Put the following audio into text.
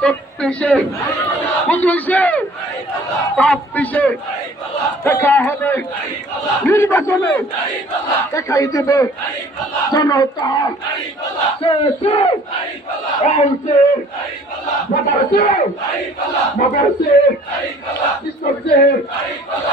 চব্বিশে পঁচিশে ছাব্বিশে দেখা হবে নির্বাচনে দেখাই দেবে জনতা মাদারসে কৃষকদের সবাই বলে